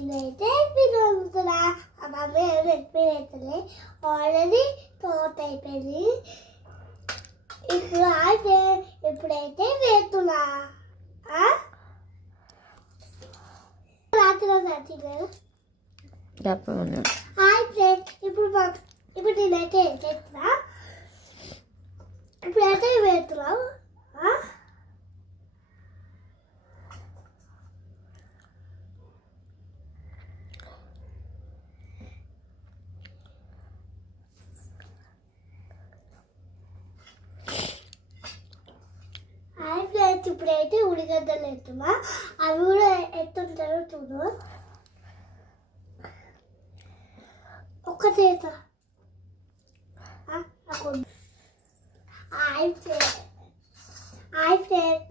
నేనైతే పిలుస్తున్నా మమ్మీ పెట్టలే ఆల్రెడీ తోట అయిపోయింది ఇప్పుడైతే వేస్తున్నా రాత్రి హాయ్ ఫ్రెండ్స్ ఇప్పుడు నేనైతే ఏం చేస్తున్నా ఇప్పుడైతే వేస్తున్నా ఇప్పుడైతే ఉడిగడ్డలు ఎత్తుమా అవి కూడా ఎత్తుంటారో చూడు ఒక్క చేత హాయ్ ఫ్రెండ్